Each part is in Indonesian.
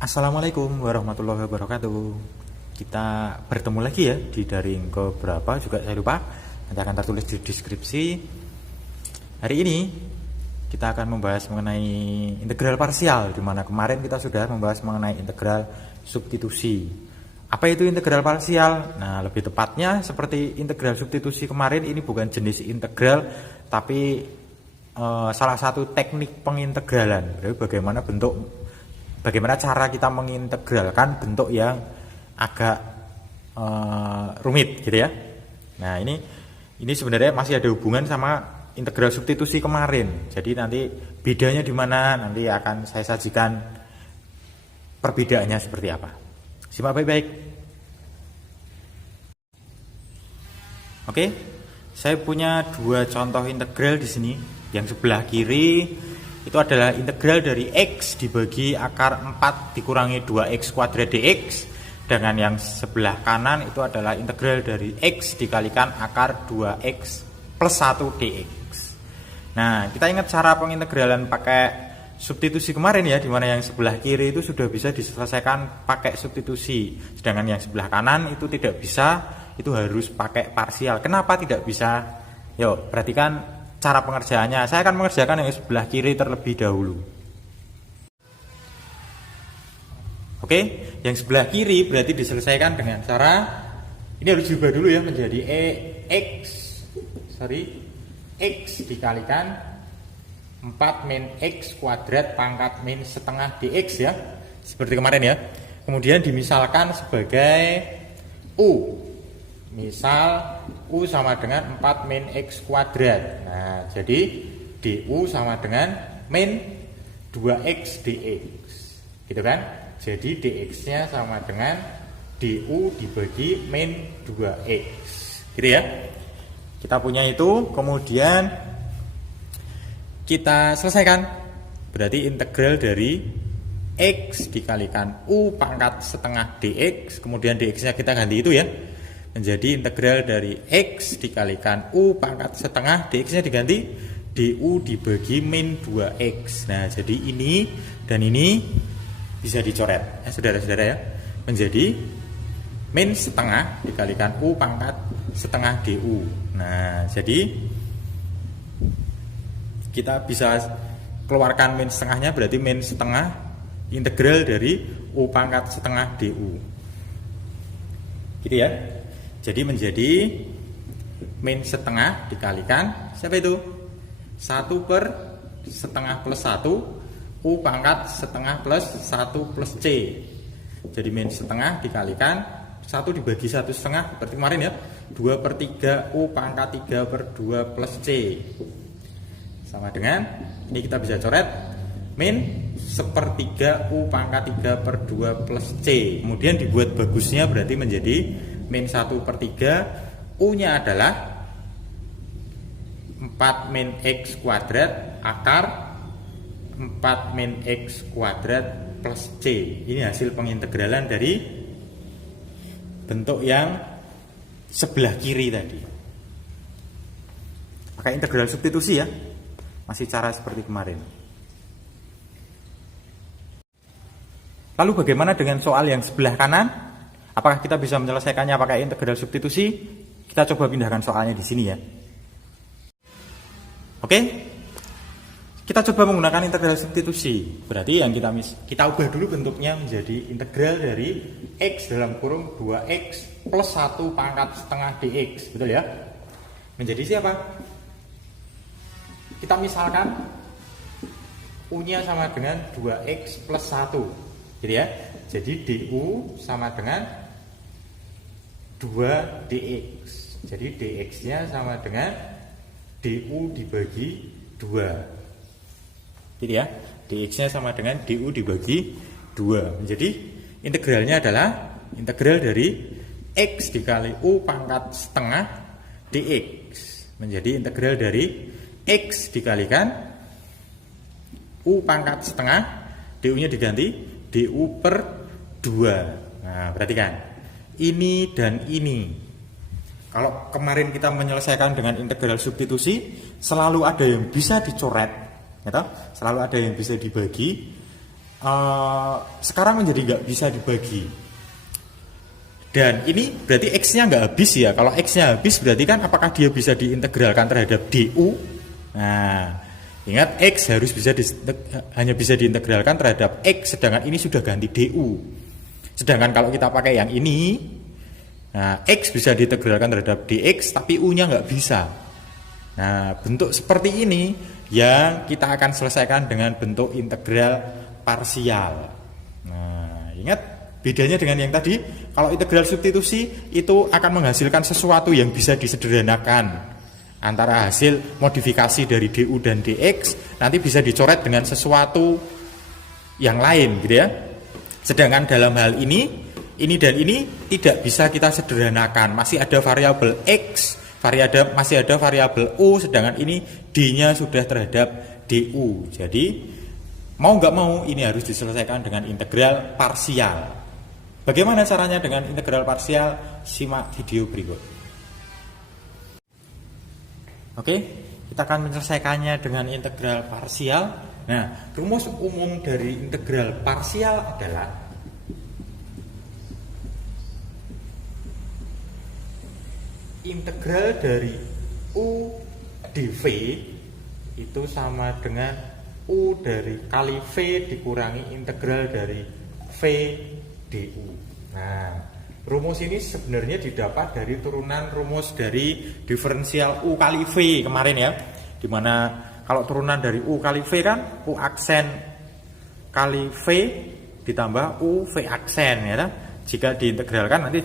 Assalamualaikum warahmatullahi wabarakatuh. Kita bertemu lagi ya di daring ke berapa juga saya lupa. Nanti akan tertulis di deskripsi. Hari ini kita akan membahas mengenai integral parsial, di mana kemarin kita sudah membahas mengenai integral substitusi. Apa itu integral parsial? Nah, lebih tepatnya seperti integral substitusi kemarin, ini bukan jenis integral, tapi salah satu teknik pengintegralan. Jadi bagaimana cara kita mengintegralkan bentuk yang agak rumit gitu ya. Nah, ini sebenarnya masih ada hubungan sama integral substitusi kemarin. Jadi nanti bedanya di mana nanti akan saya sajikan perbedaannya seperti apa. Simak baik-baik. Oke, saya punya dua contoh integral di sini. Yang sebelah kiri itu adalah integral dari X dibagi akar 4 dikurangi 2X kuadrat dx. Dengan yang sebelah kanan itu adalah integral dari X dikalikan akar 2X plus 1 dx. Nah, kita ingat cara pengintegralan pakai substitusi kemarin ya, dimana yang sebelah kiri itu sudah bisa diselesaikan pakai substitusi. Sedangkan yang sebelah kanan itu tidak bisa, itu harus pakai parsial. Kenapa tidak bisa? Yuk, perhatikan cara pengerjaannya. Saya akan mengerjakan yang sebelah kiri terlebih dahulu. Oke, yang sebelah kiri berarti diselesaikan dengan cara ini harus diubah dulu ya menjadi X dikalikan 4 min X kuadrat pangkat min setengah dx ya. Seperti kemarin ya. Kemudian dimisalkan sebagai U. Misal U sama dengan 4 min X kuadrat. Nah, jadi DU sama dengan min 2X dx. Gitu kan? Jadi dx-nya sama dengan DU dibagi min 2X. Gitu ya. Kita punya itu, kemudian kita selesaikan. Berarti integral dari X dikalikan U pangkat setengah dx. Kemudian dx-nya kita ganti itu ya, menjadi integral dari X dikalikan U pangkat setengah dx-nya diganti DU dibagi min 2X. Nah, jadi ini dan ini bisa dicoret saudara-saudara ya, menjadi min setengah dikalikan U pangkat setengah DU. Nah, jadi kita bisa keluarkan min setengahnya, berarti min setengah integral dari U pangkat setengah DU. Gitu ya. Jadi menjadi min setengah dikalikan siapa itu? 1 per setengah plus 1 U pangkat setengah plus 1 plus C. Jadi min setengah dikalikan 1 dibagi 1 setengah seperti kemarin ya, 2 per 3 U pangkat 3 per 2 plus C. Sama dengan, ini kita bisa coret, min 1/3 U pangkat 3 per 2 plus C. Kemudian dibuat bagusnya berarti menjadi min 1/3, U-nya adalah 4 min X kuadrat akar 4 min X kuadrat plus C. Ini hasil pengintegralan dari bentuk yang sebelah kiri tadi. Pakai integral substitusi ya. Masih cara seperti kemarin. Lalu bagaimana dengan soal yang sebelah kanan? Apakah kita bisa menyelesaikannya pakai integral substitusi? Kita coba pindahkan soalnya di sini ya. Oke? Kita coba menggunakan integral substitusi. Berarti yang kita ubah dulu bentuknya menjadi integral dari X dalam kurung 2X plus 1 pangkat setengah dx. Betul ya? Menjadi siapa? Kita misalkan U-nya sama dengan 2X plus 1. Jadi ya, jadi DU sama dengan 2 dx. Jadi dx-nya sama dengan DU dibagi 2. Jadi ya, dx-nya sama dengan DU dibagi 2. Menjadi integralnya adalah integral dari X dikali U pangkat setengah dx. Menjadi integral dari X dikalikan U pangkat setengah, DU-nya diganti DU per 2. Nah, perhatikan, ini dan ini. Kalau kemarin kita menyelesaikan dengan integral substitusi, selalu ada yang bisa dicoret, gitu? Selalu ada yang bisa dibagi. sekarang menjadi nggak bisa dibagi. Dan ini berarti X-nya nggak habis ya. Kalau X-nya habis berarti kan apakah dia bisa diintegralkan terhadap DU? Nah, ingat X harus hanya bisa diintegralkan terhadap X, sedangkan ini sudah ganti DU. Sedangkan kalau kita pakai yang ini, nah X bisa diintegralkan terhadap DX, tapi U-nya nggak bisa. Nah, bentuk seperti ini yang kita akan selesaikan dengan bentuk integral parsial. Nah, ingat bedanya dengan yang tadi, kalau integral substitusi itu akan menghasilkan sesuatu yang bisa disederhanakan. Antara hasil modifikasi dari DU dan DX nanti bisa dicoret dengan sesuatu yang lain gitu ya. Sedangkan dalam hal ini dan ini tidak bisa kita sederhanakan. Masih ada variabel X, masih ada variabel U, sedangkan ini D-nya sudah terhadap DU. Jadi mau nggak mau ini harus diselesaikan dengan integral parsial. Bagaimana caranya dengan integral parsial? Simak video berikut. Oke, kita akan menyelesaikannya dengan integral parsial. Nah, rumus umum dari integral parsial adalah integral dari U dV itu sama dengan U dari kali V dikurangi integral dari V DU. Nah, rumus ini sebenarnya didapat dari turunan rumus dari diferensial U kali V kemarin ya. Dimana kalau turunan dari U kali V kan U aksen kali V ditambah U V aksen ya. Jika diintegralkan nanti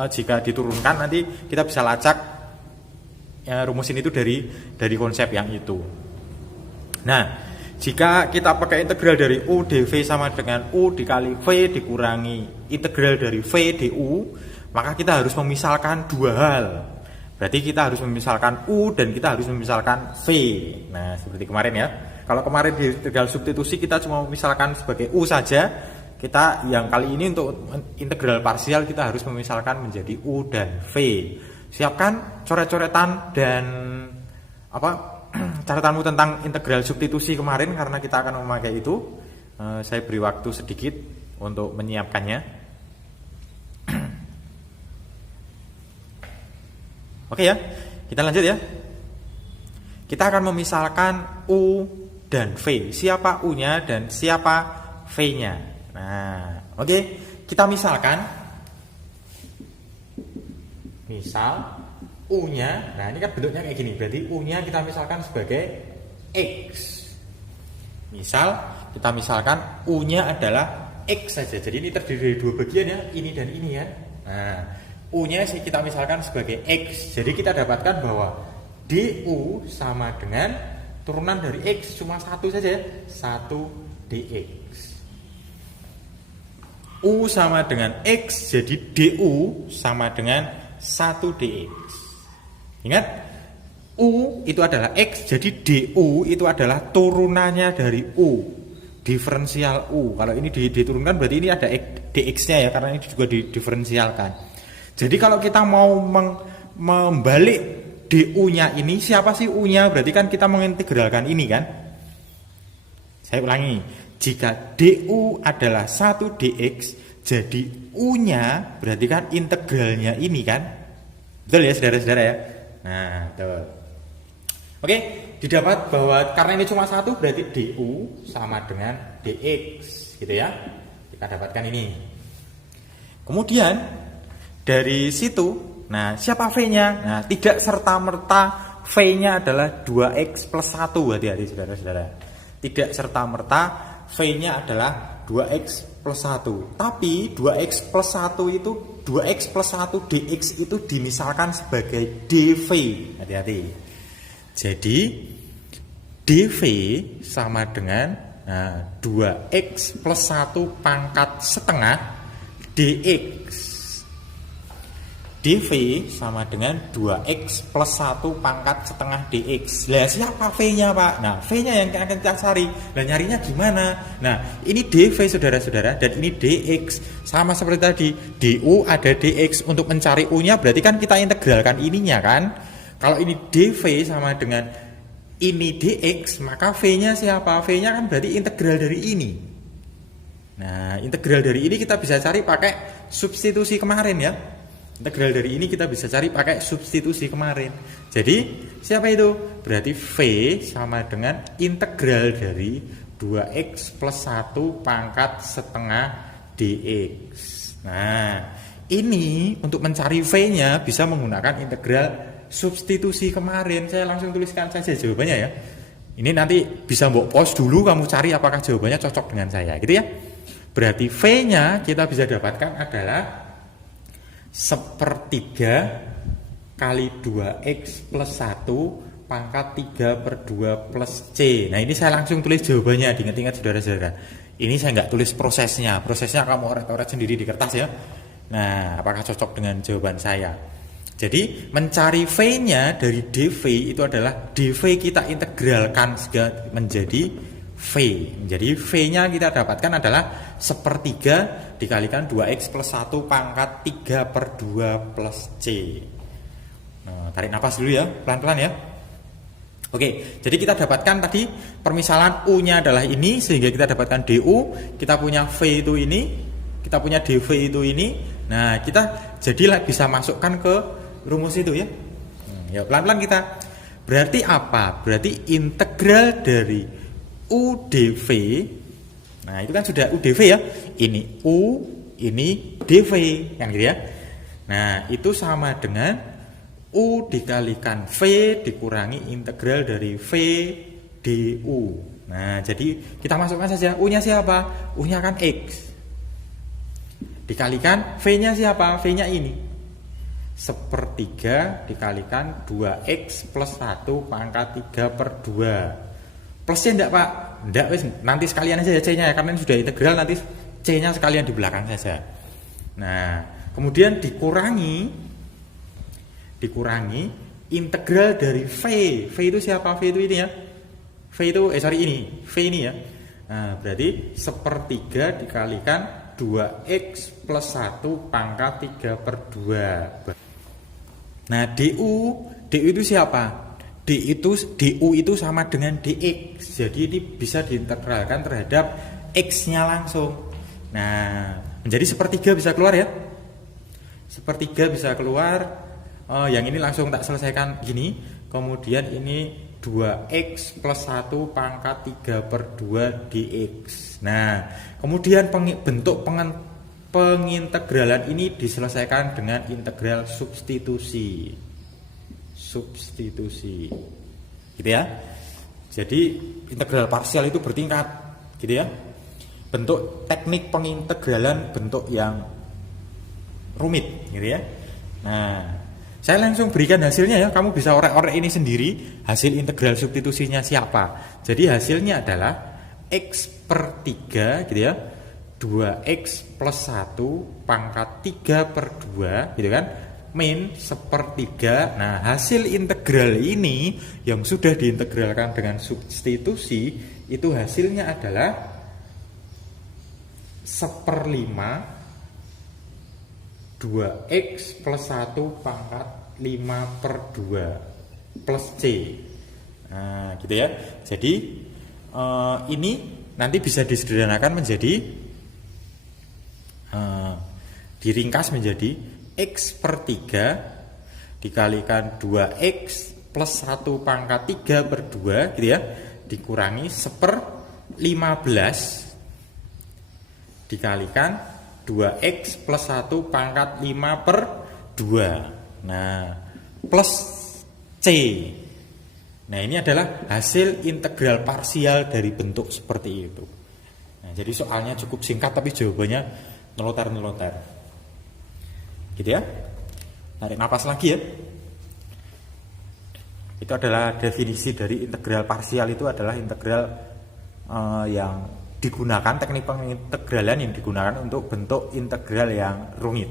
jika diturunkan nanti kita bisa lacak ya, rumus ini itu dari konsep yang itu. Nah, jika kita pakai integral dari U dV sama dengan U dikali V dikurangi integral dari V DU, maka kita harus memisalkan dua hal. Berarti kita harus memisalkan U dan kita harus memisalkan V. Nah, seperti kemarin ya. Kalau kemarin di integral substitusi kita cuma memisalkan sebagai U saja, kita yang kali ini untuk integral parsial kita harus memisalkan menjadi U dan V. Siapkan coret-coretan dan catatanmu tentang integral substitusi kemarin karena kita akan memakai itu. Saya beri waktu sedikit untuk menyiapkannya. Oke ya, kita lanjut ya. Kita akan memisalkan U dan V. Siapa U-nya dan siapa V-nya. Nah, oke, kita misalkan. Misal U-nya, nah ini kan bentuknya kayak gini. Berarti U-nya kita misalkan sebagai X. Misal kita misalkan U-nya adalah X saja. Jadi ini terdiri dari dua bagian ya, ini dan ini ya. Nah, U-nya kita misalkan sebagai X. Jadi kita dapatkan bahwa DU sama dengan turunan dari X cuma satu saja, 1 DX. U sama dengan X, jadi DU sama dengan 1 DX. Ingat, U itu adalah X, jadi DU itu adalah turunannya dari U, diferensial U. Kalau ini diturunkan berarti ini ada DX-nya ya, karena ini juga diferensialkan. Jadi kalau kita mau membalik DU-nya ini, siapa sih U-nya? Berarti kan kita mengintegralkan ini kan. Saya ulangi, jika DU adalah 1 DX, jadi U-nya berarti kan integralnya ini kan. Betul ya saudara-saudara ya? Nah, betul. Oke, didapat bahwa karena ini cuma satu berarti DU sama dengan DX gitu ya. Kita dapatkan ini. Kemudian dari situ, nah siapa V-nya? Nah, tidak serta-merta V-nya adalah 2X plus 1, hati-hati saudara-saudara. Tidak serta-merta V-nya adalah 2X plus 1. Tapi 2X plus 1 itu 2X plus 1 DX itu dimisalkan sebagai DV. Hati-hati. Jadi DV sama dengan 2X plus 1 pangkat setengah DX. DV sama dengan 2X plus 1 pangkat setengah DX. Lah siapa V-nya Pak? Nah V-nya yang akan kita cari. Lah nyarinya gimana? Nah ini DV saudara-saudara dan ini DX. Sama seperti tadi, DU ada DX. Untuk mencari U-nya berarti kan kita integralkan ininya kan. Kalau ini DV sama dengan ini DX, maka V-nya siapa? V-nya kan berarti integral dari ini. Nah, integral dari ini kita bisa cari pakai substitusi kemarin ya. Integral dari ini kita bisa cari pakai substitusi kemarin. Jadi, siapa itu? Berarti V sama dengan integral dari 2x plus 1 pangkat setengah dx. Nah, ini untuk mencari V-nya bisa menggunakan integral substitusi kemarin. Saya langsung tuliskan saja jawabannya ya. Ini nanti bisa mbok pause dulu, kamu cari apakah jawabannya cocok dengan saya, gitu ya. Berarti V-nya kita bisa dapatkan adalah 1/3 kali 2x plus 1 pangkat 3/2 plus C. Nah, ini saya langsung tulis jawabannya, diingat-ingat saudara-saudara. Ini saya nggak tulis prosesnya kamu oret-oret sendiri di kertas ya. Nah, apakah cocok dengan jawaban saya? Jadi mencari V-nya dari dV itu adalah dV kita integralkan menjadi V. Jadi V-nya kita dapatkan adalah 1/3 dikalikan 2x plus 1 pangkat 3/2 plus C. Nah, tarik nafas dulu ya, pelan-pelan ya. Oke, jadi kita dapatkan tadi permisalan U-nya adalah ini, sehingga kita dapatkan DU, kita punya V itu ini, kita punya dV itu ini. Nah, kita jadilah bisa masukkan ke rumus itu ya. Ya, pelan-pelan kita. Berarti apa? Berarti integral dari UdV. Nah, itu kan sudah UdV ya. Ini U, ini dV, yang gitu ya. Nah, itu sama dengan U dikalikan V dikurangi integral dari V du. Nah, jadi kita masukkan saja. U-nya siapa? U-nya kan X. Dikalikan V-nya siapa? V-nya ini. 1/3 dikalikan 2x plus 1 pangkat 3/2. Plusnya enggak Pak? Enggak, nanti sekalian aja ya C-nya ya, karena ini sudah integral, nanti C-nya sekalian di belakang saja. Nah, kemudian dikurangi integral dari V. V itu siapa? V itu ini ya. V itu ini. V ini ya. Nah, berarti 1/3 dikalikan 2x plus 1 pangkat 3/2. Nah, DU itu siapa? DU itu sama dengan dx. Jadi ini bisa diintegralkan terhadap x-nya langsung. Nah, menjadi 1/3 bisa keluar ya. 1/3 bisa keluar. Yang ini langsung tak selesaikan gini. Kemudian ini 2x plus 1 pangkat 3/2 dx. Nah, kemudian bentuk pengintegralan ini diselesaikan dengan integral substitusi. Gitu ya. Jadi integral parsial itu bertingkat, gitu ya. Bentuk teknik pengintegralan bentuk yang rumit, gitu ya. Nah, saya langsung berikan hasilnya ya. Kamu bisa orek-orek ini sendiri. Hasil integral substitusinya siapa? Jadi hasilnya adalah x/3 gitu ya. 2x plus 1 pangkat 3/2 gitu kan, min 1/3. Nah, hasil integral ini yang sudah diintegralkan dengan substitusi itu hasilnya adalah 1/5 2x plus 1 pangkat 5/2 plus C. Nah, gitu ya. Jadi ini nanti bisa disederhanakan menjadi diringkas menjadi x/3 dikalikan 2x plus 1 pangkat 3/2 gitu ya, dikurangi 1/15 dikalikan 2x plus 1 pangkat 5/2. Nah, plus C. Nah, ini adalah hasil integral parsial dari bentuk seperti itu. Nah, jadi soalnya cukup singkat tapi jawabannya nelotar-nelotar. Gitu ya. Tarik napas lagi ya. Itu adalah definisi dari integral parsial. Itu adalah integral yang digunakan, teknik pengintegralan yang digunakan untuk bentuk integral yang rumit.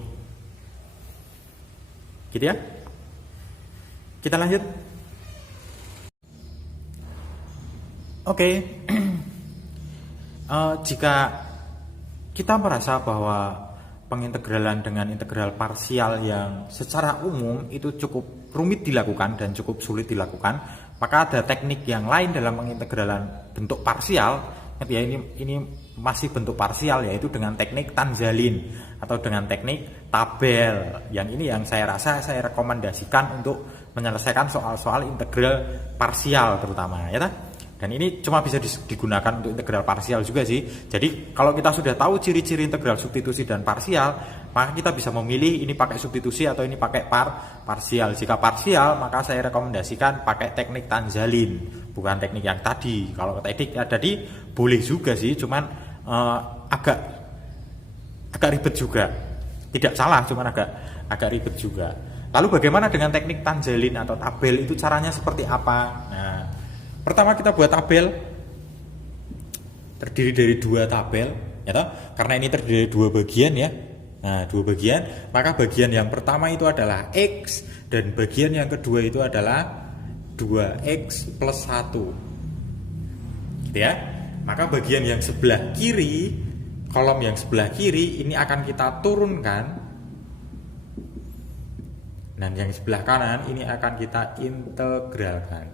Gitu ya. Kita lanjut. Oke. Jika kita merasa bahwa pengintegralan dengan integral parsial yang secara umum itu cukup rumit dilakukan dan cukup sulit dilakukan, maka ada teknik yang lain dalam pengintegralan bentuk parsial, ya, ini masih bentuk parsial, yaitu dengan teknik Tanjalin atau dengan teknik tabel. Yang ini yang saya rasa saya rekomendasikan untuk menyelesaikan soal-soal integral parsial terutama, ya. Dan ini cuma bisa digunakan untuk integral parsial juga sih. Jadi kalau kita sudah tahu ciri-ciri integral substitusi dan parsial, maka kita bisa memilih ini pakai substitusi atau ini pakai parsial. Jika parsial, maka saya rekomendasikan pakai teknik Tanjalin, bukan teknik yang tadi. Kalau teknik yang tadi boleh juga sih, cuman agak ribet juga. Tidak salah, cuman agak ribet juga. Lalu bagaimana dengan teknik Tanjalin atau tabel, itu caranya seperti apa? Nah, pertama kita buat tabel terdiri dari 2 tabel, ya toh? Karena ini terdiri dari 2 bagian ya. Nah, 2 bagian, maka bagian yang pertama itu adalah X dan bagian yang kedua itu adalah 2X plus 1. Gitu ya. Maka bagian yang sebelah kiri, kolom yang sebelah kiri ini akan kita turunkan, dan yang sebelah kanan ini akan kita integralkan.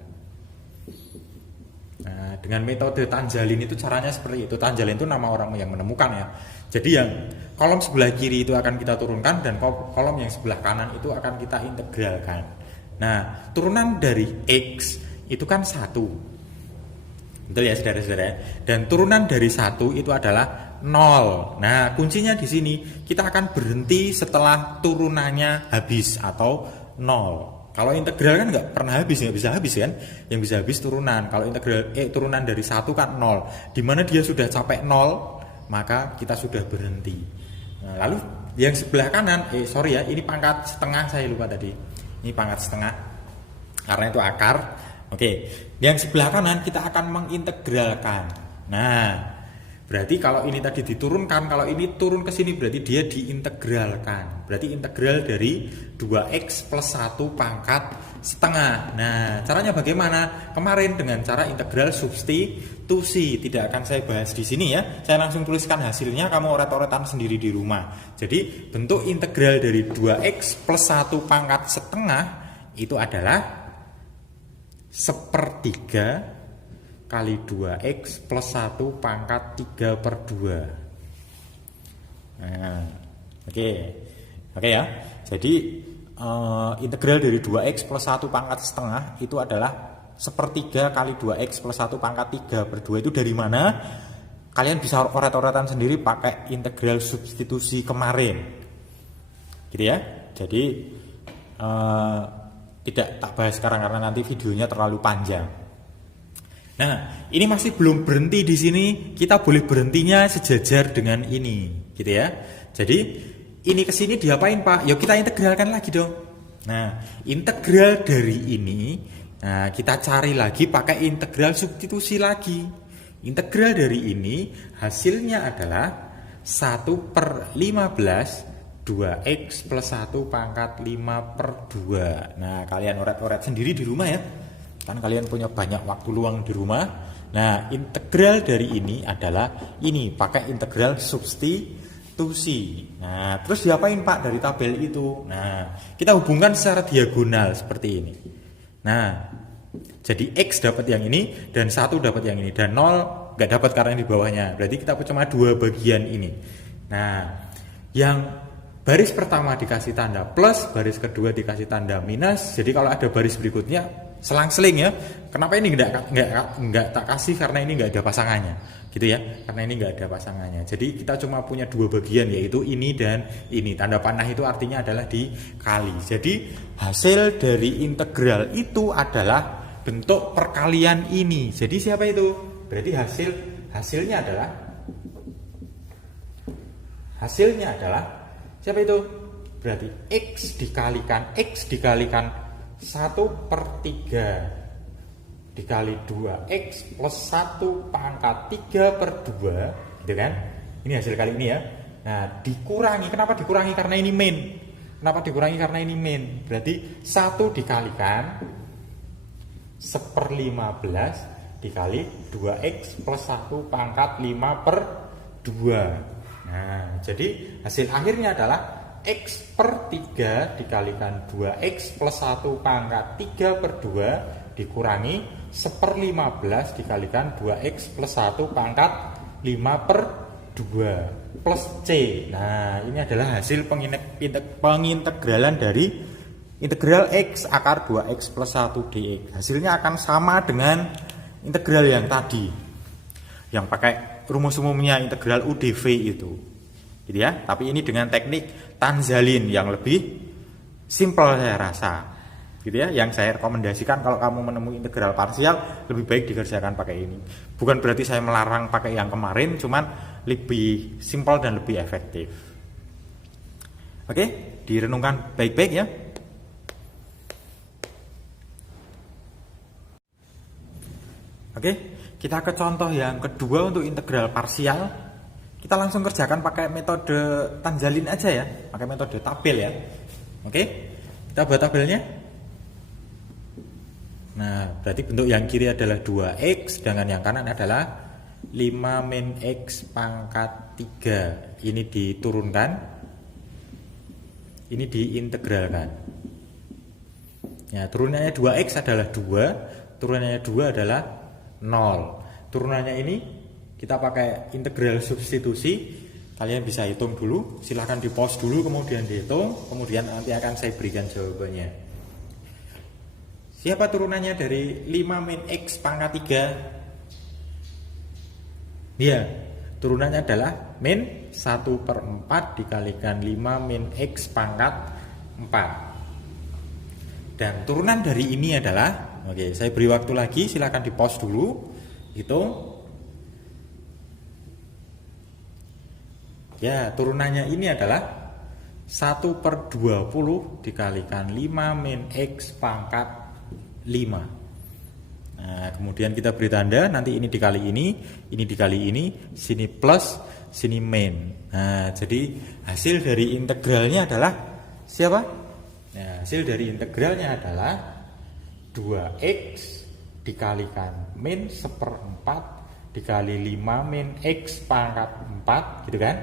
Nah, dengan metode Tanjalin itu caranya seperti itu. Tanjalin itu nama orang yang menemukan ya. Jadi yang kolom sebelah kiri itu akan kita turunkan dan kolom yang sebelah kanan itu akan kita integralkan. Nah, turunan dari X itu kan 1. Betul ya saudara-saudara. Dan turunan dari 1 itu adalah 0. Nah, kuncinya di sini kita akan berhenti setelah turunannya habis atau 0. Kalau integral kan nggak pernah habis, nggak bisa habis kan? Yang bisa habis turunan. Kalau integral turunan dari 1 kan 0. Dimana dia sudah capai 0, maka kita sudah berhenti. Nah, lalu yang sebelah kanan, ini pangkat setengah, saya lupa tadi. Ini pangkat setengah, karena itu akar. Oke, yang sebelah kanan kita akan mengintegralkan. Nah, berarti kalau ini tadi diturunkan, kalau ini turun ke sini berarti dia diintegralkan. Berarti integral dari 2X plus 1 pangkat setengah. Nah, caranya bagaimana? Kemarin dengan cara integral substitusi. Tidak akan saya bahas di sini ya. Saya langsung tuliskan hasilnya, kamu oret-oretan sendiri di rumah. Jadi, bentuk integral dari 2X plus 1 pangkat setengah itu adalah 1/3 kali 2X plus 1 pangkat 3/2. Nah, oke ya. Jadi integral dari 2X plus 1 pangkat setengah itu adalah 1/3 kali 2X plus 1 pangkat 3/2. Itu dari mana? Kalian bisa oret-oretan sendiri pakai integral substitusi kemarin, gitu ya. Jadi tidak tak bahas sekarang karena nanti videonya terlalu panjang. Nah, ini masih belum berhenti di sini. Kita boleh berhentinya sejajar dengan ini, gitu ya. Jadi ini ke sini diapain Pak? Yuk kita integralkan lagi dong. Nah, integral dari ini, nah kita cari lagi pakai integral substitusi lagi. Integral dari ini hasilnya adalah 1/15 2X plus 1 pangkat 5/2. Nah, kalian oret-oret sendiri di rumah ya. Kan kalian punya banyak waktu luang di rumah. Nah, integral dari ini adalah ini, pakai integral substitusi. Nah, terus diapain Pak dari tabel itu? Nah, kita hubungkan secara diagonal seperti ini. Nah, jadi X dapat yang ini dan 1 dapat yang ini dan 0 nggak dapat karena ini di bawahnya. Berarti kita cuma 2 bagian ini. Nah, yang baris pertama dikasih tanda plus, baris kedua dikasih tanda minus. Jadi kalau ada baris berikutnya selang-seling ya. Kenapa ini nggak tak kasih? Karena ini nggak ada pasangannya, gitu ya. Karena ini nggak ada pasangannya. Jadi kita cuma punya 2 bagian, yaitu ini dan ini. Tanda panah itu artinya adalah dikali. Jadi hasil dari integral itu adalah bentuk perkalian ini. Jadi siapa itu? Berarti hasilnya adalah siapa itu? Berarti X dikalikan 1/3 dikali 2X plus 1 pangkat 3/2, gitu kan? Ini hasil kali ini ya. Nah, dikurangi. Kenapa dikurangi? Karena ini min. Kenapa dikurangi? Karena ini min. Berarti 1 dikalikan 1/15 dikali 2X plus 1 pangkat 5/2. Nah, jadi hasil akhirnya adalah X/3 dikalikan 2X plus 1 pangkat 3/2 dikurangi 1/15 dikalikan 2x plus 1 pangkat 5/2 plus C. Nah, ini adalah hasil pengintegralan dari integral x akar 2x plus 1 dx. Hasilnya akan sama dengan integral yang tadi, yang pakai rumus umumnya integral UdV itu, gitu ya. Tapi ini dengan teknik Tanzalin yang lebih simple saya rasa, gitu ya. Yang saya rekomendasikan kalau kamu menemui integral parsial, lebih baik dikerjakan pakai ini. Bukan berarti saya melarang pakai yang kemarin, cuman lebih simple dan lebih efektif. Oke, direnungkan baik-baik ya. Oke, kita ke contoh yang kedua untuk integral parsial. Kita langsung kerjakan pakai metode Tanzalin aja ya, pakai metode tabel ya. Oke, kita buat tabelnya. Nah, berarti bentuk yang kiri adalah 2x, sedangkan yang kanan adalah 5 min x pangkat 3. Ini diturunkan, ini diintegralkan. Ya, turunannya 2x adalah 2, turunannya 2 adalah 0. Turunannya ini kita pakai integral substitusi. Kalian bisa hitung dulu, silahkan di pause dulu kemudian dihitung, kemudian nanti akan saya berikan jawabannya. Siapa turunannya dari 5 min x pangkat 3? Ya, turunannya adalah min 1/4 dikalikan 5 min x pangkat 4. Dan turunan dari ini adalah, oke, saya beri waktu lagi, silahkan di pause dulu, hitung. Ya, turunannya ini adalah 1/20 dikalikan 5 min x pangkat 5. Nah, kemudian kita beri tanda, nanti ini dikali ini dikali ini, sini plus, sini min. Nah, jadi hasil dari integralnya adalah siapa? Nah, hasil dari integralnya adalah 2x dikalikan min 1/4 dikali 5 min x pangkat 4, gitu kan?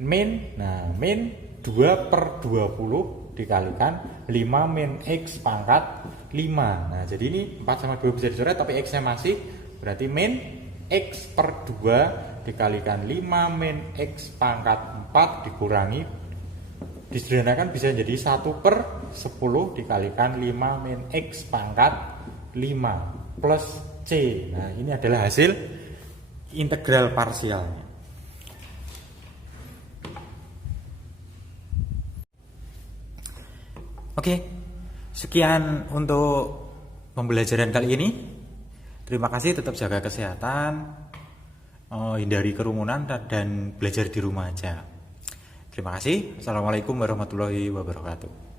Min, nah min 2/20 dikalikan 5 min x pangkat 5. Nah, jadi ini 4 sama 2 bisa dicoret, tapi x nya masih, berarti min x/2 dikalikan 5 min x pangkat 4 dikurangi, disederhanakan bisa jadi 1/10 dikalikan 5 min x pangkat 5 plus C. Nah, ini adalah hasil integral parsialnya. Oke, sekian untuk pembelajaran kali ini. Terima kasih, tetap jaga kesehatan, hindari kerumunan, dan belajar di rumah aja. Terima kasih. Assalamualaikum warahmatullahi wabarakatuh.